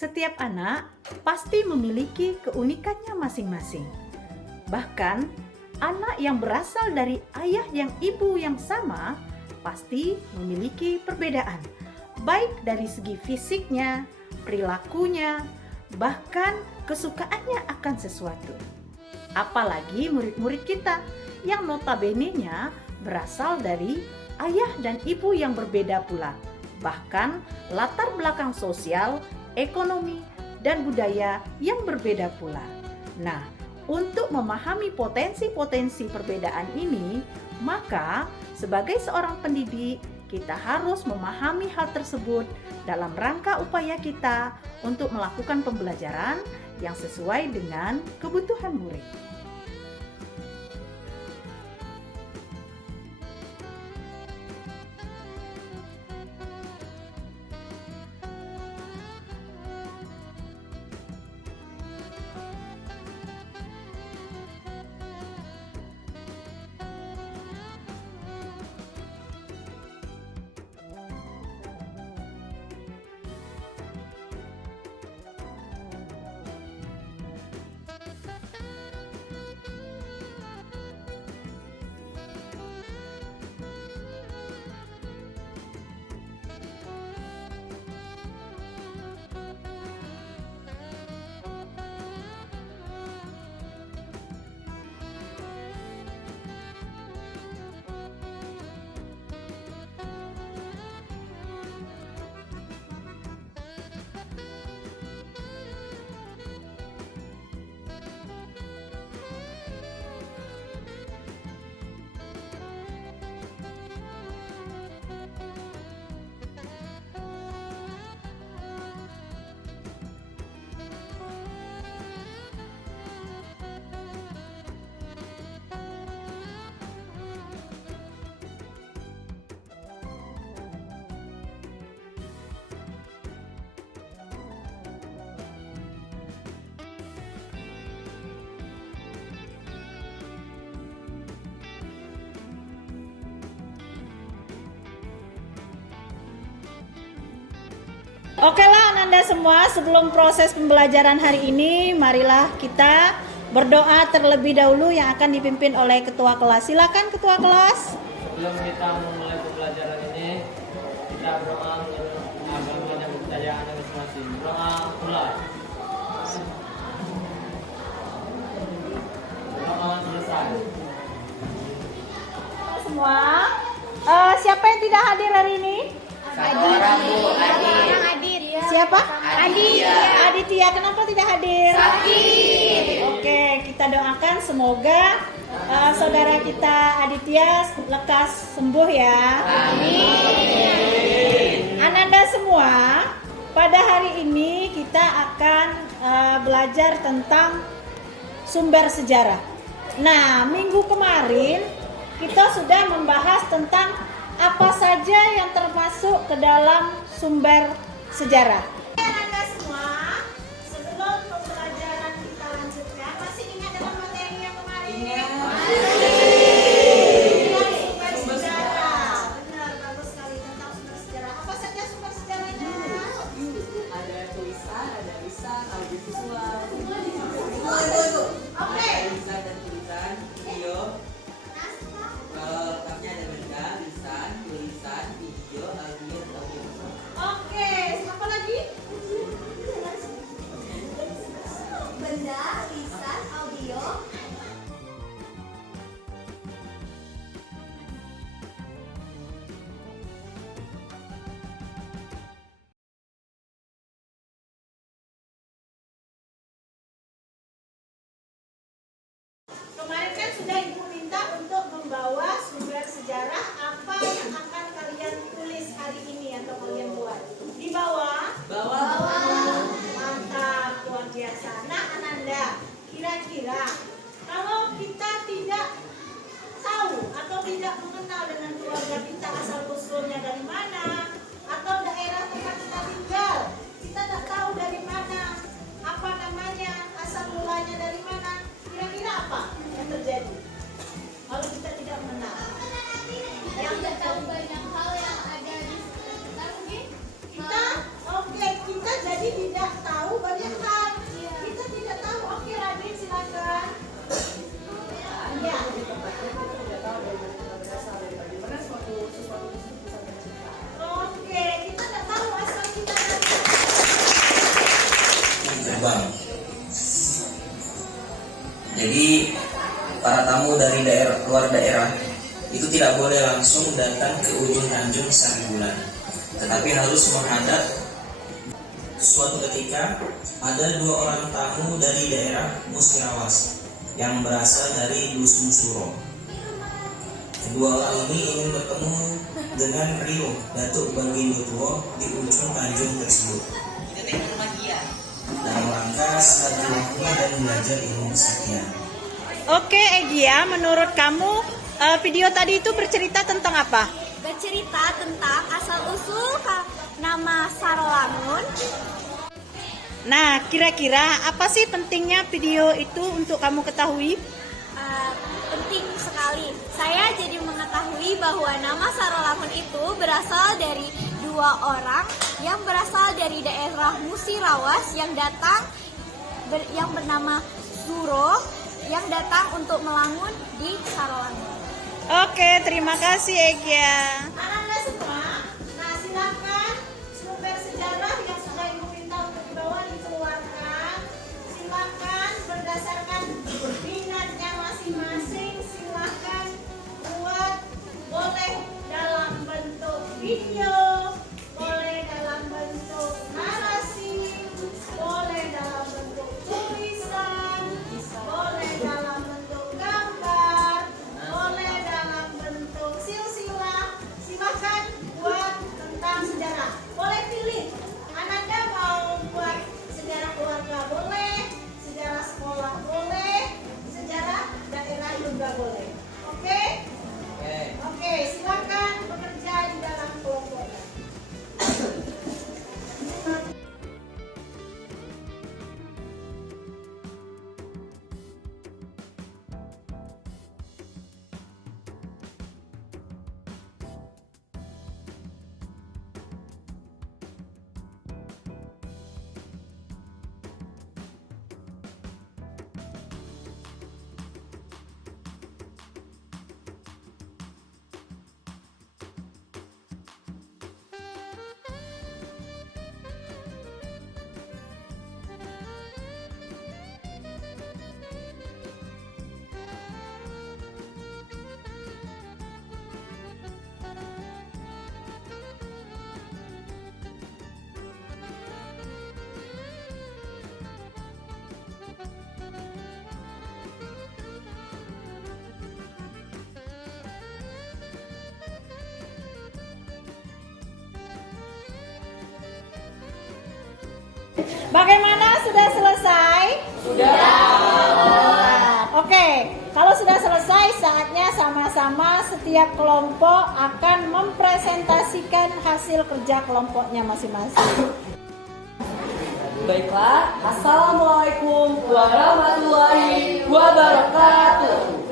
Setiap anak pasti memiliki keunikannya masing-masing. Bahkan, anak yang berasal dari ayah yang ibu yang sama pasti memiliki perbedaan, baik dari segi fisiknya, perilakunya, bahkan kesukaannya akan sesuatu. Apalagi murid-murid kita yang notabene-nya berasal dari ayah dan ibu yang berbeda pula. Bahkan latar belakang sosial, ekonomi, dan budaya yang berbeda pula. Nah, untuk memahami potensi-potensi perbedaan ini, maka sebagai seorang pendidik, kita harus memahami hal tersebut dalam rangka upaya kita untuk melakukan pembelajaran yang sesuai dengan kebutuhan murid. Oke lah Ananda semua, sebelum proses pembelajaran hari ini, marilah kita berdoa terlebih dahulu yang akan dipimpin oleh ketua kelas. Silakan ketua kelas. Sebelum kita memulai pembelajaran ini, kita berdoa menurut agama dan kepercayaan masing-masing. Doa mulai. Doa selesai. Semua, siapa yang tidak hadir hari ini? Satu orang Bu, hadir. Siapa? Aditya. Aditya, kenapa tidak hadir? Sakit. Oke, kita doakan semoga saudara kita Aditya lekas sembuh ya. Amin. Ananda semua, pada hari ini kita akan belajar tentang sumber sejarah. Nah, minggu kemarin kita sudah membahas tentang apa saja yang termasuk ke dalam sumber sejarah. Ananda semua, sebelum pembelajaran kita lanjutkan, masih ingat dengan materi yang kemarin? Sumber sejarah. Benar, bagus sekali tentang sumber sejarah. Apa saja sumber sejarahnya? Ada tulisan, ada lisan, audiovisual. Oke. Ada lisan dan tulisan, video. Lengkapnya ada benda, lisan, tulisan, video, audio, dan audiovisual. Oke, apa lagi? Subang. Jadi para tamu dari luar daerah itu tidak boleh langsung datang ke ujung Tanjung Saribulan, tetapi harus menghadap. Suatu ketika ada 2 orang tamu dari daerah Musirawas yang berasal dari Dusun Suro. Kedua orang ini ingin bertemu dengan Rio, Datuk Bagindo Tuo, di ujung Tanjung tersebut, dan melangkah silaturahmi dan belajar ilmu kesaktian. Oke, Egya, menurut kamu video tadi itu bercerita tentang apa? Bercerita tentang asal-usul nama Sarolangun. Nah, kira-kira apa sih pentingnya video itu untuk kamu ketahui? Penting sekali. Saya jadi mengetahui bahwa nama Sarolangun itu berasal dari 2 orang yang berasal dari daerah Musirawas yang datang yang bernama Suro yang datang untuk melangun di Sarolangun. Oke, terima kasih Egya. Anak-anak semua, nah silakan sumber sejarah yang sudah Ibu minta untuk dibawa dikeluarkan. Silakan berdasarkan minatnya masing-masing, silakan buat, boleh dalam bentuk video, boleh dalam bentuk narasi, boleh dalam bentuk tulisan, boleh dalam bentuk gambar, boleh dalam bentuk silsilah. Silakan buat tentang sejarah. Boleh pilih. Ananda mau buat sejarah keluarga boleh, sejarah sekolah boleh, sejarah daerah juga boleh. Oke? Oke, silakan bekerja di dalam kelompok. Bagaimana, sudah selesai? Sudah. Oke, kalau sudah selesai saatnya sama-sama setiap kelompok akan mempresentasikan hasil kerja kelompoknya masing-masing. Baiklah, Assalamualaikum warahmatullahi wabarakatuh.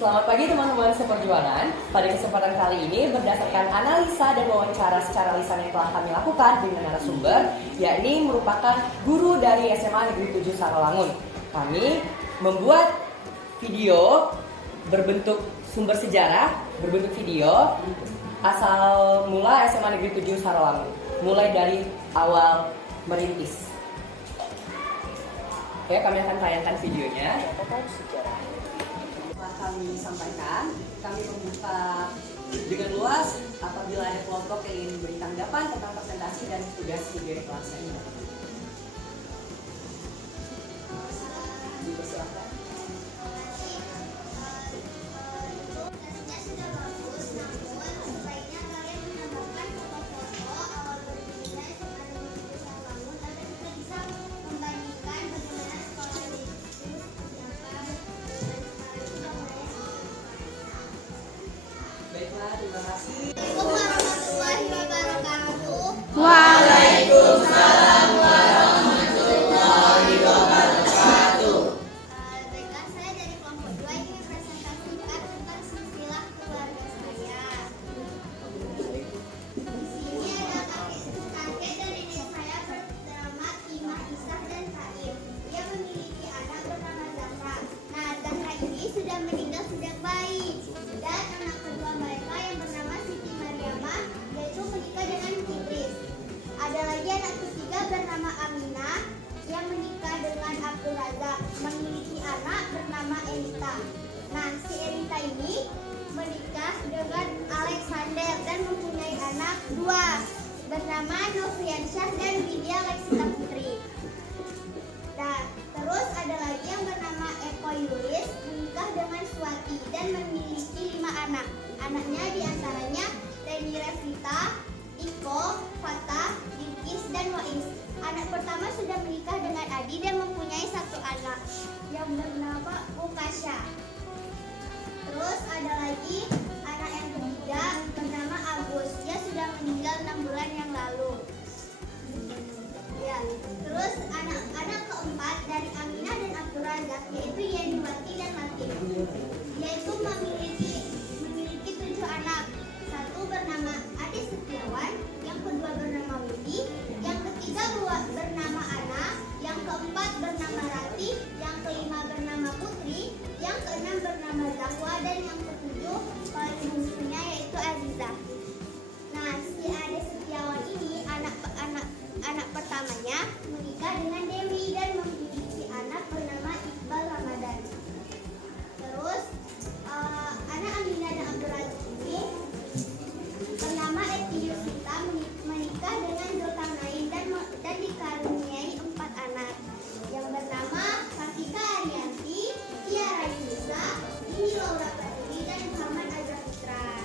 Selamat pagi teman-teman seperjuangan. Pada kesempatan kali ini berdasarkan analisa dan wawancara secara lisan yang telah kami lakukan dengan narasumber, yakni merupakan guru dari SMA Negeri 7 Sarolangun. Kami membuat video berbentuk sumber sejarah, berbentuk video asal mula SMA Negeri 7 Sarolangun, mulai dari awal merintis. Oke, kami akan tayangkan videonya. Kami sampaikan, kami membuka dengan luas apabila ada kelompok yang ingin memberi tanggapan tentang presentasi dan tugas video kelas ini. Dipersilakan. Baiklah, terima kasih. Warahmatullahi wabarakatuh. Waalaikumsalam. Baiklah, saya dari kelompok 2 ingin mempresentasikan tentang silsilah keluarga saya. Di sini ada kakek dan nenek saya bernama Imah Isah dan Saim. Dia memiliki anak bernama Zahra. Nah, Zahra ini sudah meninggal sejak bayi. Dan anak kedua mereka yang bernama Siti Mariamah, yaitu Nisa, Iko, Fatah, Bilqis, dan Wais. Anak pertama sudah menikah dengan Adi dan mempunyai satu anak yang bernama Ukasha. Terus ada lagi anak yang ketiga bernama Agus. Dia sudah meninggal 6 bulan yang lalu. Ya, terus anak keempat dari Aminah dan Abdul Razak yaitu Yeniwati dan Latif. Yaitu memiliki 7 anak. Satu bernama Adi Setiawan, yang kedua bernama Widi, yang ketiga bernama Ana, yang keempat bernama Rati, yang kelima bernama Putri, yang keenam bernama Zahwa, dan yang ketujuh paling bungsunya yaitu Aziza. Nah, si Ade Setiawan ini anak pertamanya menikah dengan Dewi dan memiliki anak bernama Iqbal Ramadan. Terus anak Aminah dan Abdul Razak ini bernama Eti Yusita menikah dengan Zulkarnain dan dikaruniai 4 anak yang bernama Fatika Arianti, Tiara Yunisa, Ini Laura Pratwi, dan Muhammad Azra Putra.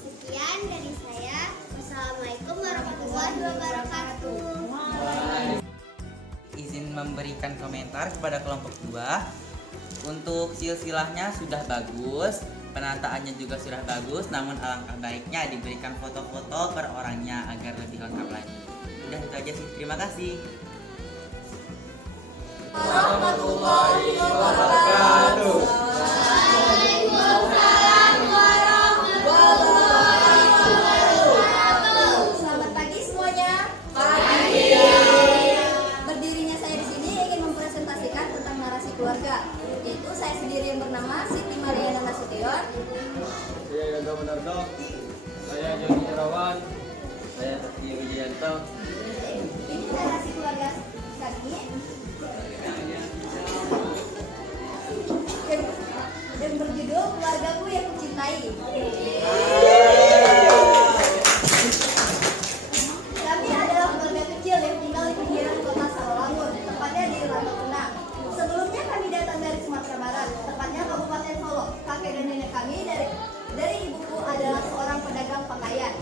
Sekian dari saya. Wassalamualaikum warahmatullahi wabarakatuh. Izin memberikan komentar kepada kelompok 2. Untuk silsilahnya sudah bagus, penataannya juga sudah bagus, namun alangkah baiknya diberikan foto-foto per orangnya agar lebih lengkap lagi. Udah itu aja sih, terima kasih. Warahmatullahi wabarakatuh. Selamat pagi semuanya. Pagi. Berdirinya saya di sini ingin mempresentasikan tentang narasi keluarga, yaitu saya sendiri yang bernama Siti Mariana Nasution. Saya Yoga Benardo. Saya Joni Irawan. Saya Satrio Wijayanto. Ini narasi keluarga kami dan berjudul Keluargaku yang Kucintai. Kami adalah keluarga kecil yang tinggal di pinggiran kota Sarolangun, tepatnya di Rantau Tenang. Sebelumnya kami datang dari Sumatera Barat, tepatnya Kabupaten Solo. Kakek dan nenek kami dari ibuku adalah seorang pedagang pakaian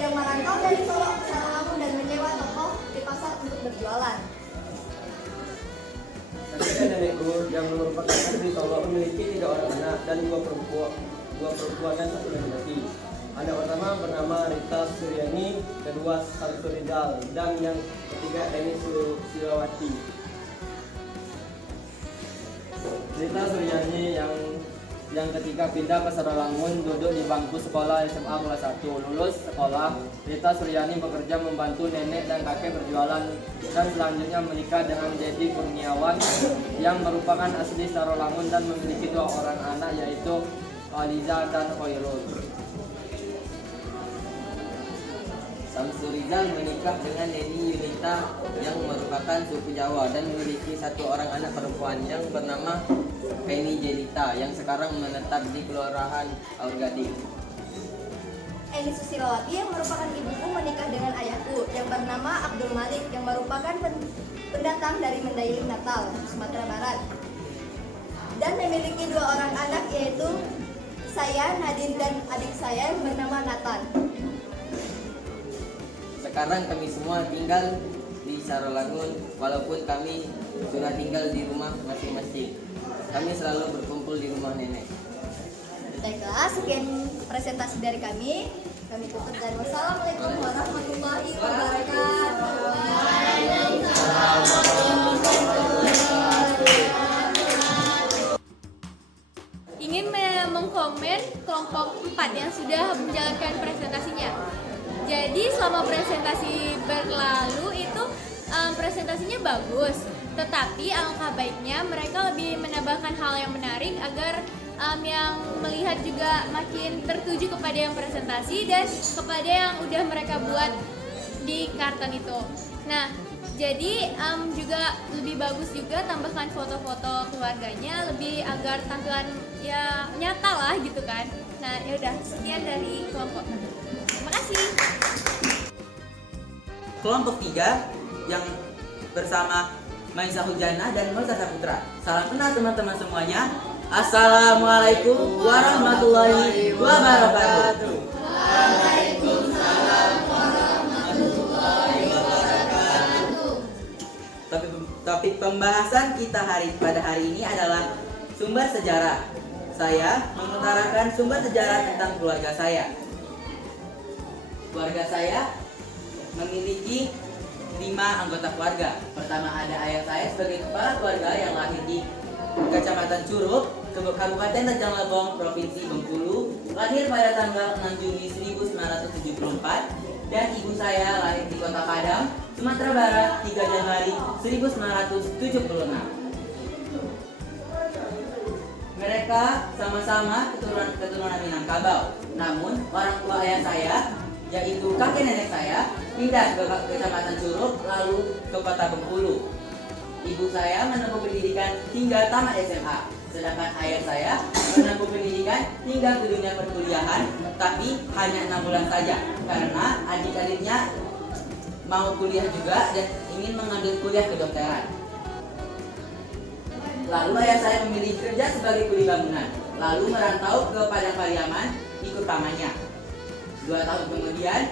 yang merantau dari Solo ke Sarolangun dan menyewa toko di pasar untuk berjualan. Kakek dan nenekku yang merupakan asli Solo memiliki 3 orang anak dan 2 perempuan dan 1 laki-laki. Anak pertama bernama Rita Suryani, kedua Samsul Rizal, dan yang ketiga Eni Silawati. Rita Suryani yang ketiga pindah ke Sarolangun, duduk di bangku sekolah SMA kelas 1. Lulus sekolah, Rita Suryani bekerja membantu nenek dan kakek berjualan dan selanjutnya menikah dengan Dedi Kurniawan yang merupakan asli Sarolangun dan memiliki 2 orang anak yaitu Aliza dan Khairul. Samsul Rizal menikah dengan Neni Yunita yang merupakan suku Jawa dan memiliki 1 orang anak perempuan yang bernama Penny Jelita yang sekarang menetap di Kelurahan Aurgading. Eni Susilawati yang merupakan ibuku menikah dengan ayahku yang bernama Abdul Malik yang merupakan pendatang dari Mandailing Natal, Sumatera Barat, dan memiliki 2 orang anak yaitu saya, Nadine, dan adik saya yang bernama Nathan. Sekarang kami semua tinggal di Sarolangun walaupun kami sudah tinggal di rumah masing-masing. Kami selalu berkumpul di rumah nenek. Baiklah, sekian presentasi dari kami. Kami tutup dan wassalamualaikum warahmatullahi wabarakatuh. Ingin mengkomen kelompok 4 yang sudah menjalankan presentasinya. Jadi selama presentasi berlalu itu presentasinya bagus, tetapi alangkah baiknya mereka lebih menambahkan hal yang menarik agar yang melihat juga makin tertuju kepada yang presentasi dan kepada yang udah mereka buat di karton itu. Nah, jadi juga lebih bagus juga tambahkan foto-foto keluarganya lebih agar tampilan ya nyata lah gitu kan. Nah, ya udah sekian dari kelompok. Terima kasih. Kelompok 3 yang bersama Maisa Hujana dan Mulsa Saputra. Salam kenal teman-teman semuanya. Assalamualaikum warahmatullahi wabarakatuh. Topik pembahasan kita pada hari ini adalah sumber sejarah. Saya mengutarakan sumber sejarah tentang keluarga saya. Keluarga saya memiliki 5 anggota keluarga. Pertama ada ayah saya sebagai kepala keluarga yang lahir di Kecamatan Curug, Kabupaten Rejang Lebong, Provinsi Bengkulu, lahir pada tanggal 6 Juni 1974. Dan ibu saya lahir di Kota Padang, Sumatera Barat, 3 Januari 1976. Mereka sama-sama keturunan Minangkabau. Namun orang tua ayah saya, yaitu kakek nenek saya, pindah ke Kecamatan Curug lalu ke Kota Bengkulu. Ibu saya menempuh pendidikan hingga tamat SMA, sedangkan ayah saya menempuh pendidikan hingga ke dunia perkuliahan, tapi hanya 6 bulan saja karena adik-adiknya mau kuliah juga dan ingin mengambil kuliah kedokteran. Lalu ayah saya memilih kerja sebagai kuli bangunan, lalu merantau ke Padang Pariaman ikut pamannya. 2 tahun kemudian,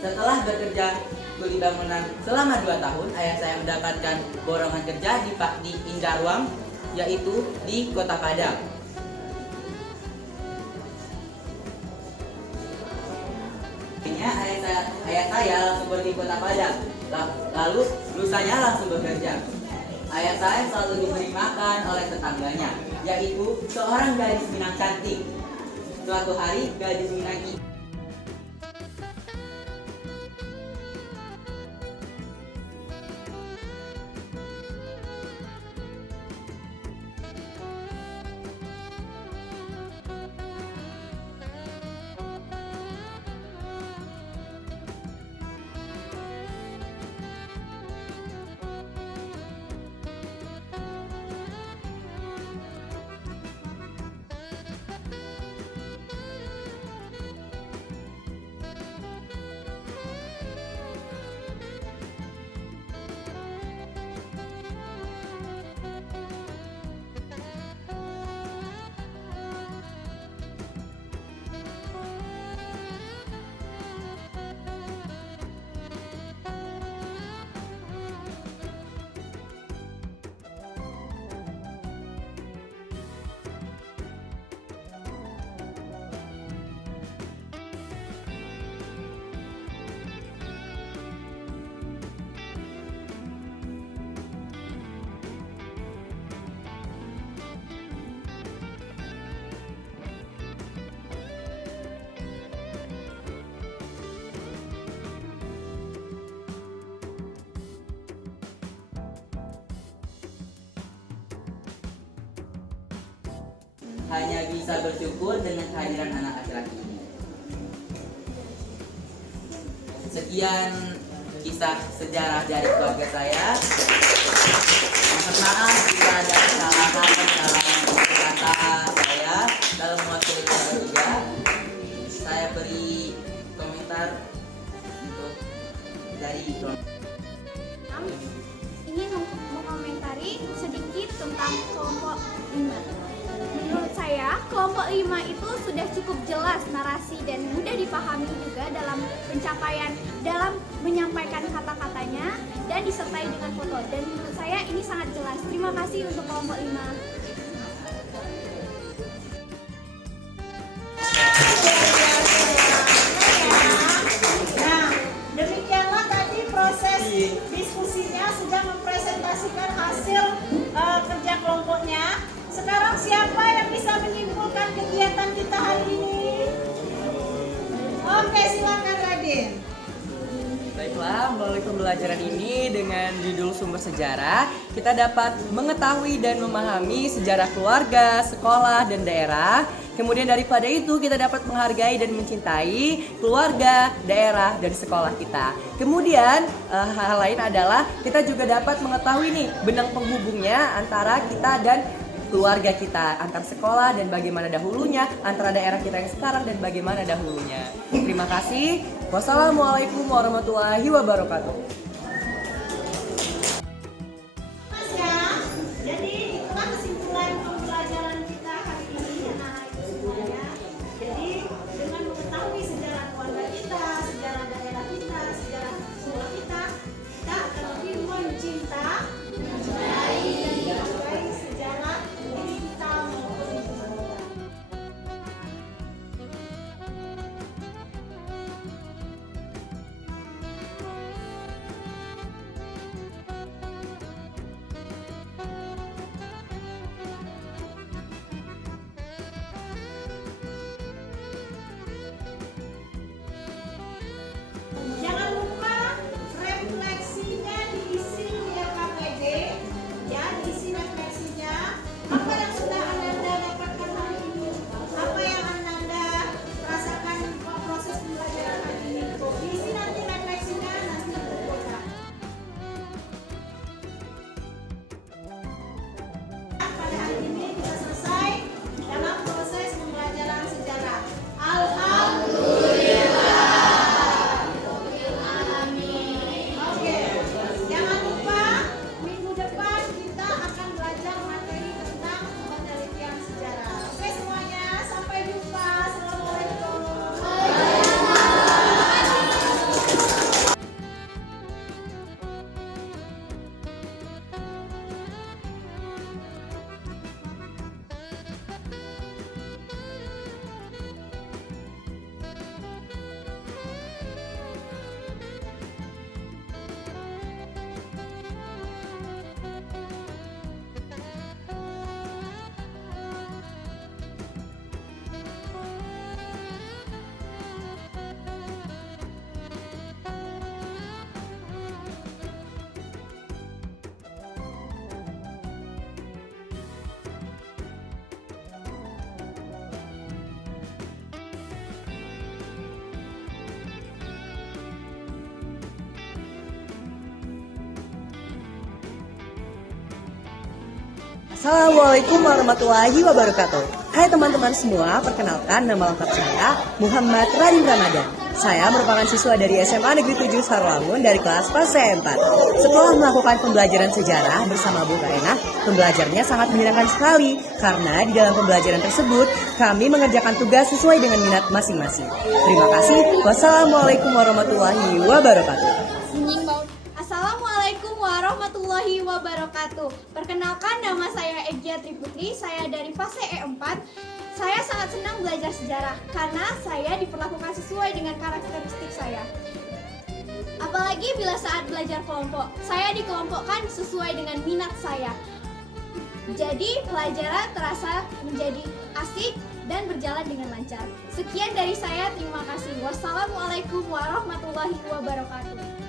setelah bekerja kuli bangunan selama 2 tahun, ayah saya mendapatkan borongan kerja di Indarwang, yaitu di Kota Padang. Ayah saya langsung pergi ke Kota Padang, lalu lusanya langsung bekerja. Ayah saya selalu diberi makan oleh tetangganya, yaitu seorang gadis Minang cantik. Suatu hari gadis Minang itu hanya bisa bersyukur dengan kehadiran anak laki-laki ini. Sekian kisah sejarah dari keluarga saya. Mohon maaf jika ada kesalahan kata saya dalam mewakili keluarga. Saya beri komentar untuk dari Ingin mengomentari sedikit tentang kelompok 5. Menurut saya, kelompok 5 itu sudah cukup jelas narasi dan mudah dipahami juga dalam menyampaikan kata-katanya dan disertai dengan foto. Dan menurut saya ini sangat jelas. Terima kasih untuk kelompok 5. Nah, demikianlah tadi proses diskusinya sudah mempresentasikan hasil kerja kelompoknya. Sekarang siapa yang bisa menyimpulkan kegiatan kita hari ini? Oke, silakan Radin. Baiklah, melalui pembelajaran ini dengan judul sumber sejarah, kita dapat mengetahui dan memahami sejarah keluarga, sekolah, dan daerah. Kemudian daripada itu kita dapat menghargai dan mencintai keluarga, daerah, dan sekolah kita. Kemudian hal lain adalah kita juga dapat mengetahui nih benang penghubungnya antara kita dan keluarga kita, antar sekolah dan bagaimana dahulunya, antara daerah kita yang sekarang dan bagaimana dahulunya. Terima kasih. Wassalamualaikum warahmatullahi wabarakatuh. Mas ya, jadi itulah kesimpulan pembelajaran kita. Assalamualaikum warahmatullahi wabarakatuh. Hai teman-teman semua, perkenalkan nama lengkap saya Muhammad Radin Ramadan. Saya merupakan siswa dari SMA Negeri 7 Sarolangun dari kelas fase 4. Setelah melakukan pembelajaran sejarah bersama Bu Kaenah, pembelajarannya sangat menyenangkan sekali karena di dalam pembelajaran tersebut kami mengerjakan tugas sesuai dengan minat masing-masing. Terima kasih. Wassalamualaikum warahmatullahi wabarakatuh. Assalamualaikum warahmatullahi wabarakatuh. Perkenalkan, nama saya Egya Triputri, saya dari fase E4. Saya sangat senang belajar sejarah karena saya diperlakukan sesuai dengan karakteristik saya. Apalagi bila saat belajar kelompok, saya dikelompokkan sesuai dengan minat saya. Jadi pelajaran terasa menjadi asik dan berjalan dengan lancar. Sekian dari saya, terima kasih. Wassalamualaikum warahmatullahi wabarakatuh.